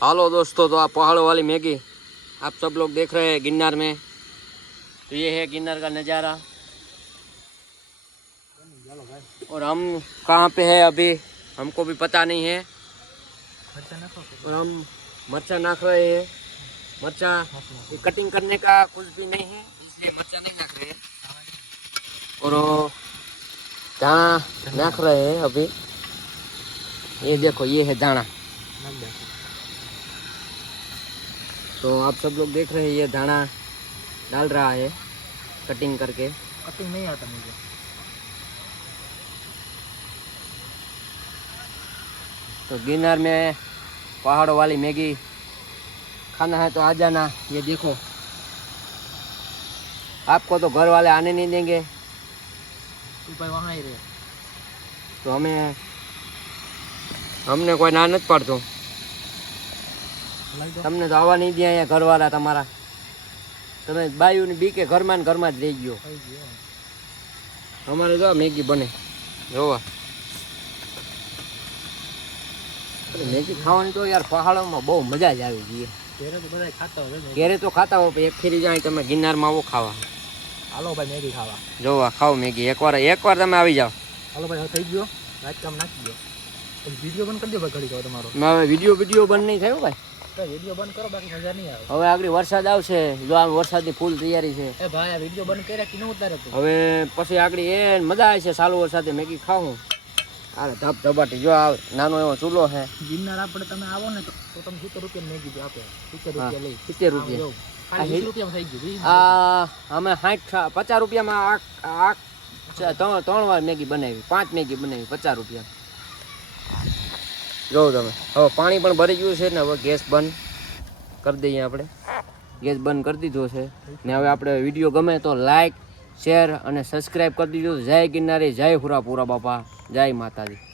Hello दोस्तों तो आप पहाड़ों वाली मैगी आप सब लोग देख रहे हैं गिन्नार में तो ये है गिन्नार का नज़ारा और हम कहाँ पे है अभी हमको भी पता नहीं है और हम मरचा नाख रहे हैं मरचा कटिंग करने का कुछ भी नहीं है इसलिए मरचा नहीं नाख रहे हैं और दाना नाख रहे हैं अभी ये देखो ये है दाना तो आप सब लोग देख रहे हैं ये धाना डाल रहा है कटिंग करके। कटिंग नहीं आता मुझे। तो गिनर में पहाड़ों वाली मैगी खाना है तो आ जाना ये देखो। आपको तो घर वाले आने नहीं देंगे। भाई तो वहाँ ही रहे। तो हमें हमने कोई ना नहीं दो। તમને તો આવવા નહીં દે અહીંયા ઘરવાળા તમારા. તમે બાયુની બીકે ઘરમાં ને ઘરમાં જ રહી ગયો અમારે જો મેગી બને. જોવા. મેગી ખાવાની તો યાર પહાડોમાં બહુ મજા જ આવી ગઈ. ઘેરે તો ખાતા હોય હો એક ફેરી જાય તમે ગિરનારમાં આવો ખાવા. હાલો ભાઈ મેગી ખાવા. જોવા ખાઓ મેગી. એકવાર એકવાર તમે આવી જાઓ. હાલો ભાઈ હવે થઈ ગયો. રાત કામ નાખી દો. વીડિયો બંધ કરી દો ભાઈ ઘડી જાઓ તમારો. વીડિયો વીડિયો બંધ નહીં થયો ભાઈ. તો વીડિયો બંધ કરો બાકી મજા નહીં આવે. હવે આગળ વરસાદ આવશે. જો આ વરસાદની ફૂલ તૈયારી છે. એ ભાઈ આ વીડિયો બંધ કર્યા કે ન ઉતારે તું? હવે પછી આગળ એ મજા આવે છે સાલું વરસાદે. મેગી ખાવું અરે ધબ ધબાટી જો આ નાનો એવો ચૂલો છે. ગિરનાર આપણે તમે આવો ને તો તમે સિત્તેર રૂપિયા મેગી આપે. સિત્તેર રૂપિયા લઈ. સિત્તેર રૂપિયા. આ અમે સાઠ પચાસ રૂપિયામાં ત્રણ ત્રણ વાર મેગી બનાવી. પાંચ મેગી બનાવી પચાસ રૂપિયા. જોઉં તમે. હવે પાણી પણ ભરી ગયું છે ને હવે ગેસ બંધ કરી દઈએ આપણે. ગેસ બંધ કરી દીધો છે. ને હવે આપણે વીડિયો ગમે તો લાઈક શેર અને સબસ્ક્રાઈબ કરી દીધો. જય ગિરનારી, જય હુરાપુરા બાપા. જય માતાજી.